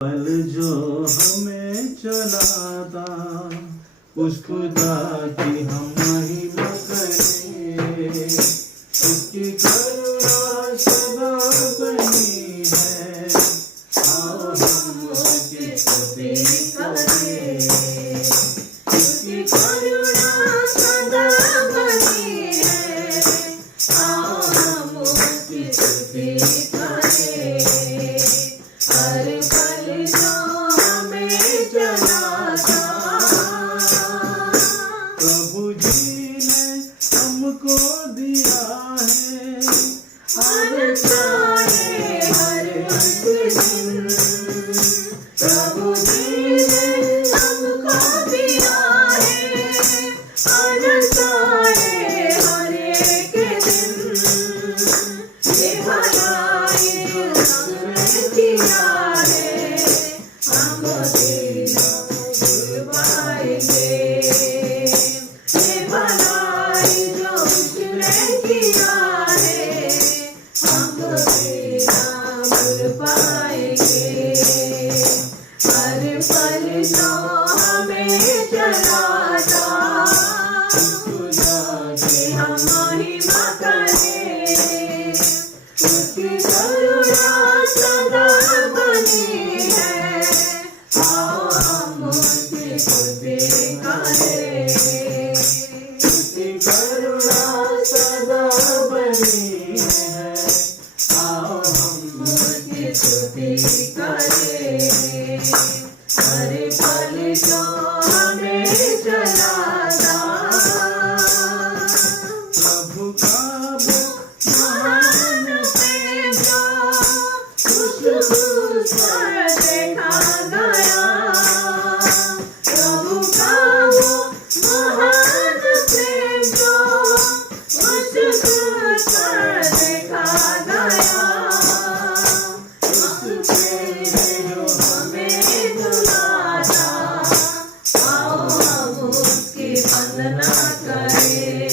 पल जो हमें चलाता उस खुदा की हम महिमा करें, उसकी करुणा सदा बनी है, आओ हम उसकी स्तुति करें। उसकी करुणा सदा बनी है, आओ हम उसकी स्तुति करें। हर पल जो हमें चलाता प्रभु जी ने हमको दिया है, हर साए हर एक दिन प्रभु जी ने हमको दिया है, हर साए हर एक दिन। ये भलाई जो हमने किया है, हम तेरा भूल पाएंगे। ये भलाई जो उसने किया है, हम तेरा भूल पाएंगे। हर पल जो हमें चलाता खुदा की हम महिमा करें, उसकी करुणा सदा बनी है, आओ हम उसकी स्तुति करें। उसकी करुणा सदा बनी है, आओ हम उसकी स्तुति करें। हर पल जो हमें चलाता प्रभु का महान प्रेम जो क्रूस पर देखा गया, प्रभु का महान प्रेम जो उस क्रूस पर देखा गया, उस प्रेम जो हमें दुलाता, आओ हम उसकी वंदना करें।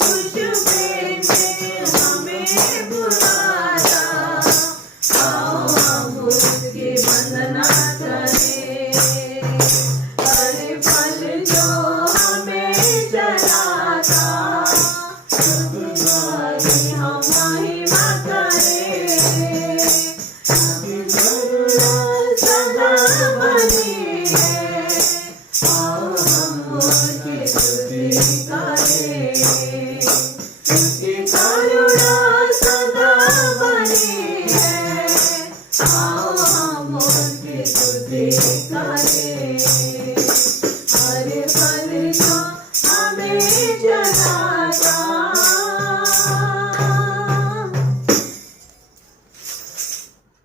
उस प्रेम ने हमें बुलाता, आओ हम उसकी वंदना करें। हर पल जो हमें चलाता खुदा की हम महिमा करें, उसकी करुणा सदा बनी है, आओ हम उसकी स्तुति करें। उसकी करुणा सदा बनी है, आओ हम उसकी स्तुति करें।